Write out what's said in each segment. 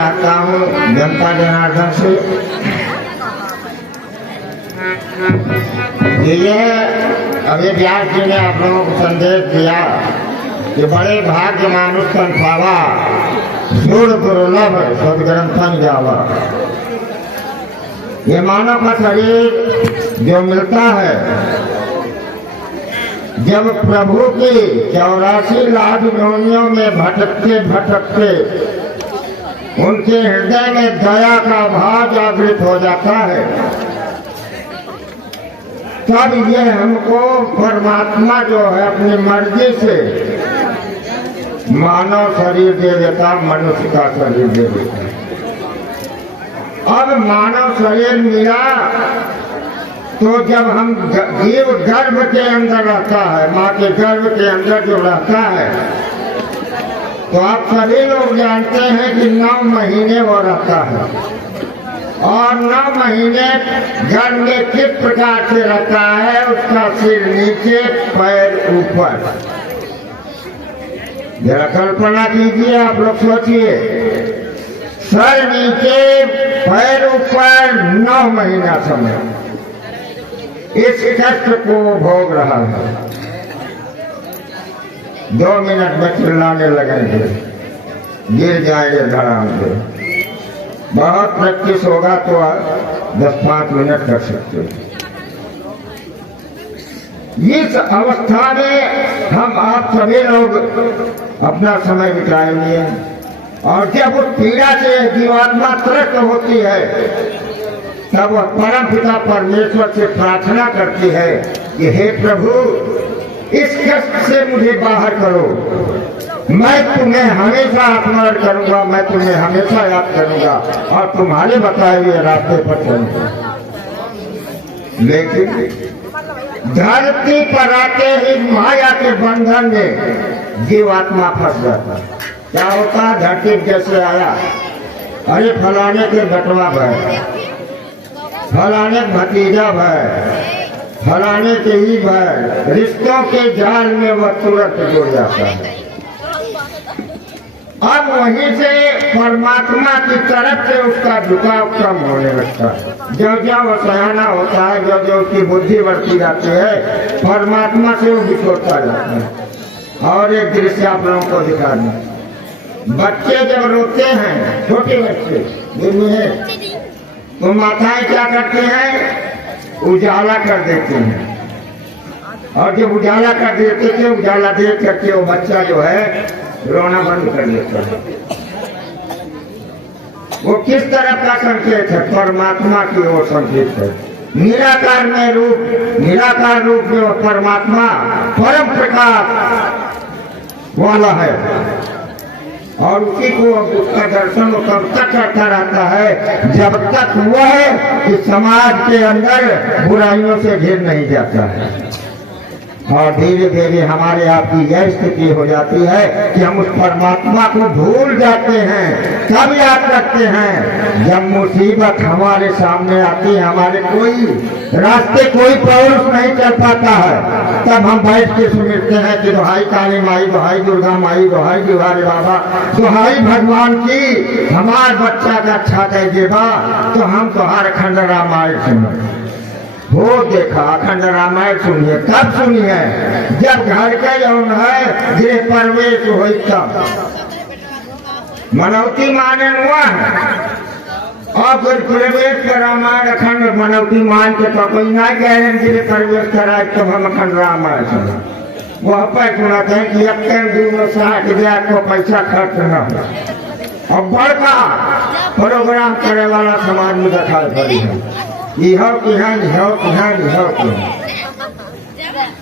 आता हूँ जनता जनार्दन से। ये अभी व्यास जी ने आप लोगों को संदेश दिया कि बड़े भाग्य मानुष तन पावा, सूर्य दुर्लभ सदग्रंथन जावा। ये मानव का शरीर जो मिलता है, जब प्रभु की 84 लाख योनियों में भटकते भटकते उनके हृदय में दया का भाव जागृत हो जाता है, तब ये हमको परमात्मा जो है अपनी मर्जी से मानव शरीर दे देता, मनुष्य का शरीर दे देता। अब मानव शरीर मिला तो जब हम जीव गर्भ के अंदर रहता है, माँ के गर्भ के अंदर जो रहता है, तो आप सभी लोग जानते हैं कि 9 महीने वो रहता है। और 9 महीने गर्भ में किस प्रकार से रहता है, उसका सिर नीचे पैर ऊपर। जरा कल्पना कीजिए, आप लोग सोचिए, सर नीचे पैर ऊपर 9 महीना समय इस कष्ट को भोग रहा है। 2 मिनट में चिल्लाने लगेंगे, गिर जाएंगे धड़ाम से। बहुत प्रैक्टिस होगा तो 10-5 मिनट कर सकते हैं। इस अवस्था में हम आप सभी लोग अपना समय बिताएंगे, और जब उस पीड़ा से जीवात्मा त्रस्त होती है, तब वह परम पिता परमेश्वर से प्रार्थना करती है कि हे प्रभु, इस कष्ट से मुझे बाहर करो। मैं तुम्हें हमेशा स्मरण करूंगा, मैं तुम्हें हमेशा याद करूंगा और तुम्हारे बताए हुए रास्ते पर चलूंगा। लेकिन धरती पर आते ही माया के बंधन में जीवात्मा फंस जाता है। क्या होता है, धरती जैसे आया, अरे फलाने के बटवा भाई, फलाने भतीजा भाई, फलाने के ही भाई, रिश्तों के जाल में वह तुरंत जुड़ जाता है। अब वहीं से परमात्मा की तरफ से उसका झुकाव कम होने लगता है। जो जो वो सयाना होता है, जो जो उसकी बुद्धि बढ़ती जाती है, परमात्मा से वो बिछोड़ता जाता है। और एक दृश्य आप लोगों को दिखा दें। बच्चे जब रोते हैं, छोटे बच्चे दिन में, तो माताएं क्या करते हैं, उजाला कर देते हैं। और जब उजाला कर देते थे, उजाला देख करके वो बच्चा जो है रोना बंद कर देता है। वो किस तरह का संकेत है, परमात्मा की ओर संकेत है। निराकार में रूप, निराकार रूप जो परमात्मा परम प्रकाश वाला है, और उसी को उसका दर्शन वो कब तक करता रहता है, जब तक वह इस समाज के अंदर बुराइयों से घिर नहीं जाता है। और धीरे धीरे हमारे आपकी यह स्थिति हो जाती है कि हम उस परमात्मा को भूल जाते हैं। कब याद करते हैं, जब मुसीबत हमारे सामने आती है, हमारे कोई रास्ते कोई प्रवेश नहीं चल पाता है, तब हम बैठ के सुनते हैं कि दुहाई काली माई, दुहाई दुर्गा माई, दुहाई दुहारे बाबा, दुहाई भगवान की, हमार बच्चा का अच्छा कह देगा तो हम तुहार अखंड रामायण सुनो। वो देखा अखंड रामायण सुनिए, कब सुनी है, जब घर के जौन है गृह प्रवेश हो, तब मनौती माने हुआ है। और फिर प्रवेश का रामायण अखंड मनौती मान के तो कोई ना कह रहे गृह प्रवेश कराए, तब हम अखंड रामायण सुना। वह पर सुनाते हैं कि अब दूर साठ गया को पैसा खर्च न हो। और बड़का प्रोग्राम करे वाला समाज में दिखाई पड़ी है,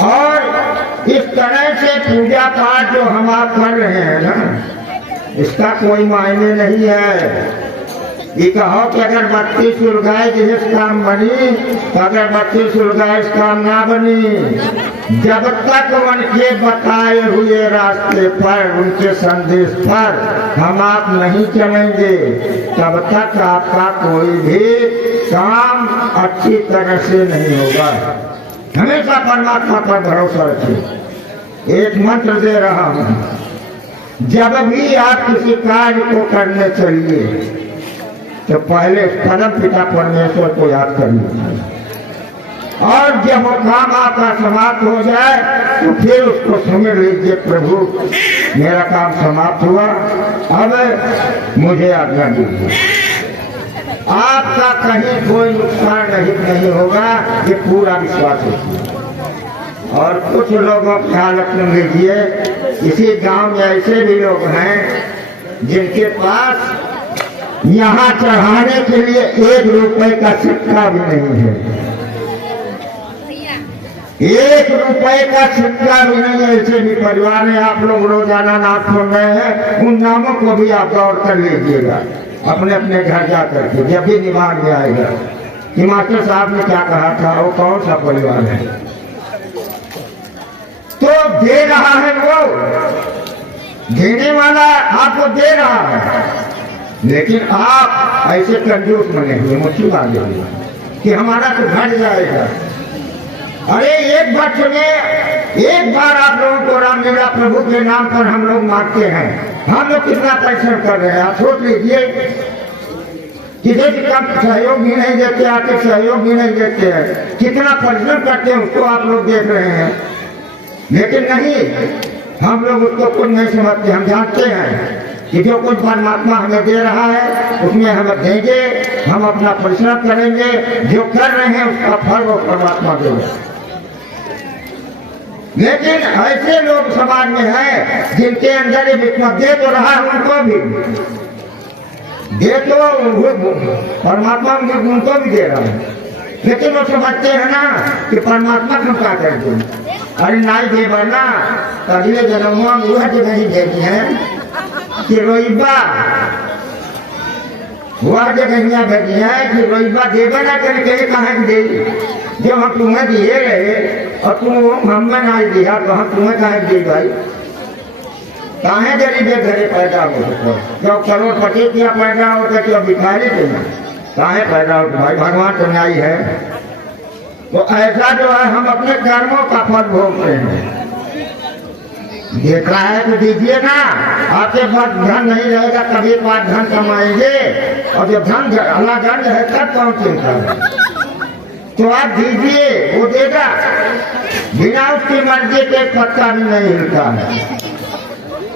और इस तरह से पूजा पाठ जो हम आप कर रहे हैं ना, इसका कोई मायने नहीं है। ये कहो कि अगर बत्ती सुलगाए जिस काम बनी, तो अगर बत्ती सुलगाए इस काम ना बनी। जब तक उनके बताए हुए रास्ते पर, उनके संदेश पर हम आप नहीं चलेंगे, तब तक आपका कोई भी काम अच्छी तरह से नहीं होगा। हमेशा परमात्मा पर भरोसा रखिए। एक मंत्र दे रहा हूँ, जब भी आप किसी कार्य को करने चलिए तो पहले परम पिता परमेश्वर को याद करिए, और जब वो काम आपका समाप्त हो जाए तो फिर उसको सुमिर लीजिए, प्रभु मेरा काम समाप्त हुआ, अब मुझे आज्ञा दीजिए। आपका कहीं कोई नुकसान नहीं होगा, ये पूरा विश्वास है। और कुछ लोगों का ख्याल रख लीजिए, इसी गांव में ऐसे भी लोग हैं जिनके पास यहाँ चढ़ाने के लिए 1 रुपए का सिक्का भी नहीं है। 1 रुपए का सिक्का भी नहीं है। ऐसे भी परिवार है, आप लोग रोजाना नाम सुन रहे हैं, उन नामों को भी आप गौर कर लीजिएगा अपने अपने घर जा करके, जब भी दिमाग में आएगा कि मास्टर साहब ने क्या कहा था, वो कौन सा परिवार है। तो दे रहा है वो, देने वाला आपको दे रहा है, लेकिन आप ऐसे कंजूस बने हुए मुझे बात कि हमारा तो घट जाएगा। अरे एक बार सुने, एक बार आप लोगों को रामलीला प्रभु के नाम पर हम लोग मांगते हैं, हम लोग कितना परिश्रम कर रहे हैं आप सोच लीजिए। किसी भी कम सहयोग भी नहीं देते, आर्थिक सहयोग भी नहीं देते हैं, कितना परिश्रम करते हैं उसको आप लोग देख रहे हैं, लेकिन नहीं, हम लोग उसको कुछ नहीं समझते। हम जानते हैं कि जो कुछ परमात्मा हमें दे रहा है उसमें हम देंगे, हम अपना परिश्रम करेंगे, जो कर रहे हैं उसका फल वो परमात्मा देगा। लेकिन ऐसे लोग समाज में हैं जिनके अंदर ये विश्वास दे तो रहा है, उनको भी दे तो परमात्मा उनको भी दे रहा है, लेकिन वो समझते हैं ना कि परमात्मा हम क्या करते हैं। अरे नाई दे बना अगले जन्मों में वह जगह ही देती है कि रोईबा, वह जगह भेजी है कि रोईबा देगा ना करके कहाँ दे, जब हम तुम्हें दिए रहे और तुम हमें नहीं दिया तो हम तुम्हें कहाँ दे भाई। कहाँ गरीब घरे पैदा हो क्यों करोड़पति क्या पैदा होता, क्यों भिखारी थे ना, कहाँ पैदा होता भाई, भगवान तो न्याय है। तो ऐसा जो है हम अपने कर्मों का फल भोगते हैं। देखा है तो दीजिए ना, आपके पास धन नहीं रहेगा कभी पास धन कमाएंगे, और जब धन अल्लाह धन है तब कौन चिंता है। तो आप दीजिए, वो देगा, बिना उसकी मर्जी के पत्ता भी नहीं हिलता है।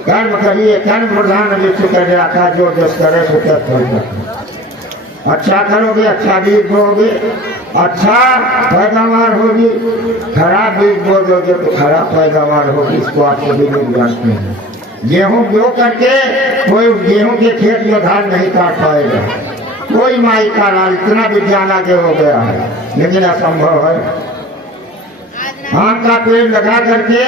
कर्म करिए, कर्म प्रधान विश्व कर रखा, जो जस करे सो तत् होगा। अच्छा करोगे अच्छा बीज बोगे, अच्छा पैदावार होगी, खराब बीज बो दोगे तो खराब पैदावार होगी। इसको आप सभी लोग जानते हैं। गेहूं बो करके कोई गेहूं के खेत में धान नहीं काट पाएगा, कोई माई का लाल, इतना विज्ञान आगे हो गया है, लेकिन असंभव है। आम का पेड़ लगा करके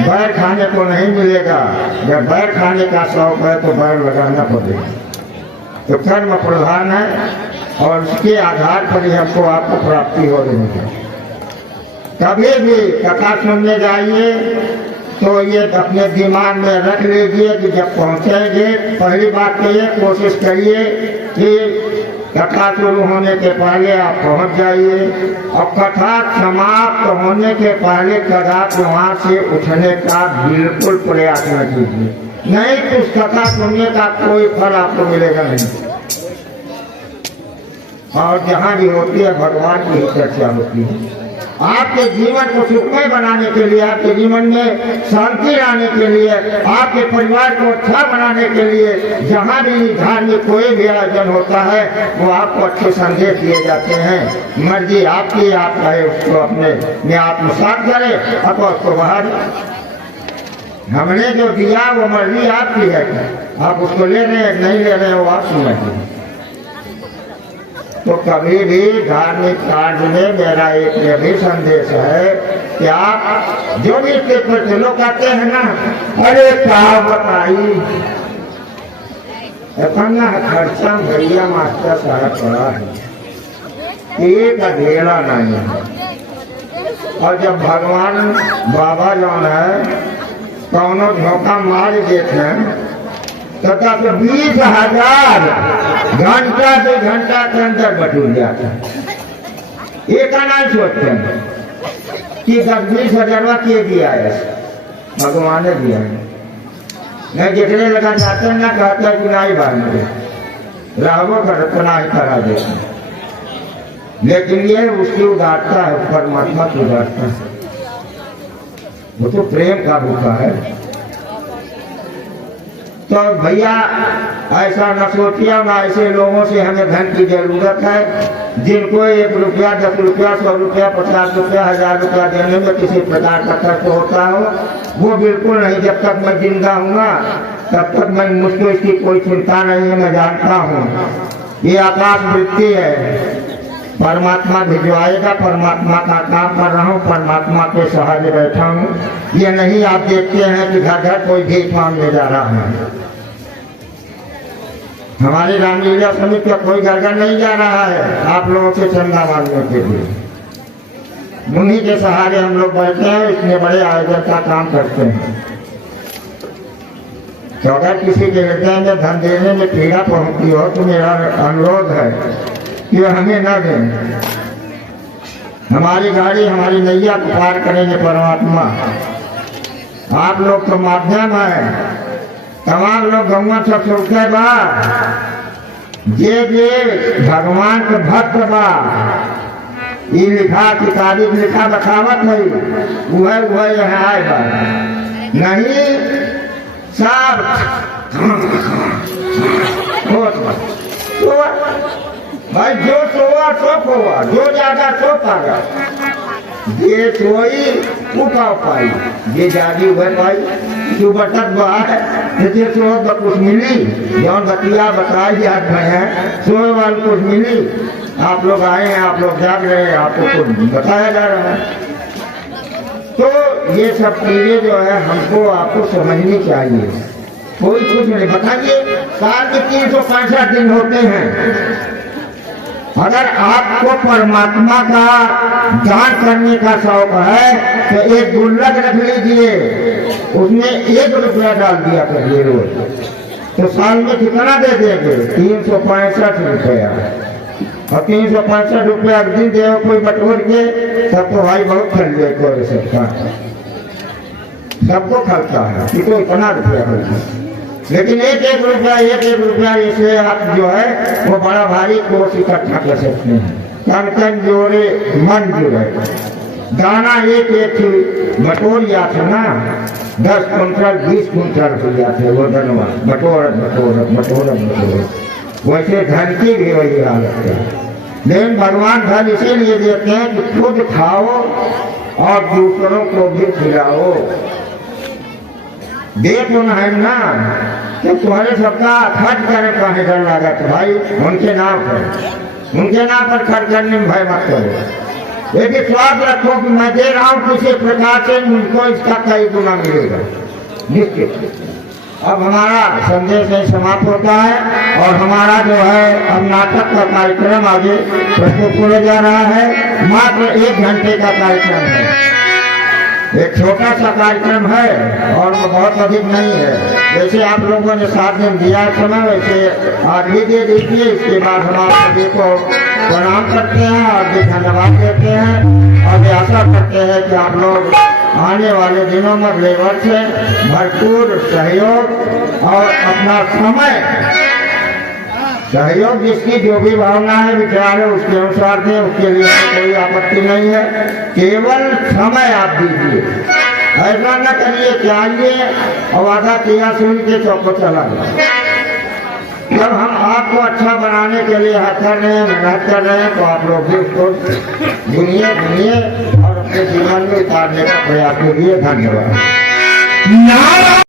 बैर खाने को नहीं मिलेगा, जब बैर खाने का शौक है तो बैर लगाना पड़ेगा। तो कर्म प्रधान है और उसके आधार पर ही हमको आपको प्राप्ति हो रही है। कभी भी कथा सुनने जाइए तो ये अपने दिमाग में रख लीजिए कि जब पहुंचेंगे, पहली बात तो ये कोशिश करिए कि कथा शुरू होने के पहले आप पहुंच जाइए, और कथा समाप्त होने के पहले कदाच वहां से उठने का बिल्कुल प्रयास न कीजिए, नहीं तो उस कथा सुनने का कोई फल आपको मिलेगा नहीं। और जहाँ भी होती है भगवान की ही चर्चा होती है। आपके जीवन को सुखमय बनाने के लिए, आपके जीवन में शांति लाने के लिए, आपके परिवार को अच्छा बनाने के लिए जहाँ भी धार्मिक कोई भी आयोजन होता है वो आपको अच्छे संदेश दिए जाते हैं। मर्जी आपकी, आप चाहे उसको अपने में आत्मसात करें अथवा उसको बाहर। हमने जो दिया वो मर्जी आपकी है, आप उसको ले रहे हैं नहीं ले रहे हैं वो आप समझिए। तो कभी भी धार्मिक कार्य में मेरा एक ये भी संदेश है कि आप जो भी इसके प्रति लोग कहते हैं ना, अरे क्या बताई इतना खर्चा भैया मास्टर साहब पड़ा है, एक अधेड़ा नहीं है। और जब भगवान बाबा जो है कौनो धोखा मार देते तो 20,000 घंटा से घंटा के अंदर बटूर जाता है। एक नहीं सोचते हैं कि 10-20 हज़ार के दिया है, भगवान ने दिया है। नहीं जितने लगा जाते हैं ना कहता है कि नहीं बांधे रावो करतना ही करा देते, लेकिन ये उसकी उदारता है, परमात्मा की उदारता है, वो तो प्रेम का भूखा है। तो भैया ऐसा न सोचिए, ना ऐसे लोगों से हमें धन की जरूरत है जिनको 1 रुपया 10 रुपया 100 रुपया 50 रुपया 1000 रुपया देने में किसी प्रकार का कष्ट होता हो, वो बिल्कुल नहीं। जब तक मैं जिंदा हूँ तब तक मैं मुझको इसकी कोई चिंता नहीं है। मैं जानता हूँ ये आकाश वृत्ति है, परमात्मा भिजवाएगा, परमात्मा का काम कर रहा हूँ, परमात्मा के सहारे बैठा हूँ। ये नहीं आप देखते हैं कि घर घर कोई भीख मांगने जा रहा है। हमारी रामलीला समिति का कोई घर घर नहीं जा रहा है आप लोगों से चंदा मांगने के लिए। उन्हीं के सहारे हम लोग बैठे हैं, इतने बड़े आयोजन का काम करते हैं। तो अगर किसी के हृदय में धन देने में पीड़ा पहुंचती हो तो मेरा अनुरोध है कि हमें न दें। हमारी गाड़ी हमारी नैया को पार करेंगे परमात्मा। आप लोग तो माध्यम है, तमाम लोग गौवा सब सोचते बा जे भगवान के भक्त बा, ये लिखा की तारीख लिखा बखावत है, वह यहाँ आए बा नहीं सब भाई जो सोआ सो खोआ, जो जागा सो पागा, ये सोई उठा पाई, ये जागी हुए पाई। जो बटक बाहर जे सोए तो कुछ मिली, जौन बतिया बताई याद में है सोए वाल कुछ मिली। आप लोग आए हैं, आप लोग जाग रहे हैं, आपको कुछ बताया जा रहा है। तो ये सब चीजें जो है हमको आपको समझनी चाहिए। कोई कुछ नहीं बताइए, साल के 365 दिन होते हैं। अगर आपको परमात्मा का दान करने का शौक है तो एक गुल्लक रख लीजिए, उसमें 1 रुपया डाल दिया करिए रोज, तो साल में कितना दे देंगे? 365 रुपया। और 365 रुपया एक दिन दे कोई बटोर के, तब तो भाई बहुत खल जाए कोई सबका, सबको खर्चा है कि तो इतना रुपया होगा। लेकिन एक रुपया ऐसे आप जो है वो बड़ा भारी कोष इकट्ठा कर सकते हैं। तन तन जोड़े मन जुड़े, दाना एक बटोरिया थे ना, 10 कुंटल 20 कुंटल हो जाते वो धनवा, बटोर वैसे धन की भी वही हालत है। लेकिन भगवान धन इसीलिए देते हैं कि खुद खाओ और दूसरों को भी खिलाओ। दे तो है ना कि तुम्हारे सबका खर्च करे कहे डर लगा तो भाई उनके नाम पर खर्च करने में भय मत करो। लेकिन स्वाद रखो कि मैं दे रहा हूँ किसी प्रकार से मुझको इसका कई गुना मिलेगा निश्चित। अब हमारा संदेश समाप्त होता है और हमारा जो है अब नाटक का कार्यक्रम आगे प्रस्तुत होने जा रहा है। मात्र 1 घंटे का कार्यक्रम है, एक छोटा सा कार्यक्रम है और वो बहुत अधिक नहीं है। जैसे आप लोगों ने 7 दिन दिया समय वैसे आज भी दे दीजिए। इसके बाद हम आप सभी को प्रणाम करते हैं और भी धन्यवाद देते हैं और आशा करते हैं कि आप लोग आने वाले दिनों में लेबर से भरपूर सहयोग और अपना सहयोग जिसकी जो भी भावना है विचार है उसके अनुसार दें, उसके लिए कोई आपत्ति नहीं है। केवल समय आप दीजिए, ऐसा न करिए कि आइए और वादा किया सुन के चौको चला गया। जब हम आपको अच्छा बनाने के लिए कर रहे हैं, मेहनत कर रहे हैं, तो आप लोग भी उसको सुनिए और अपने जीवन में उतारने का प्रयास कीजिए। धन्यवाद।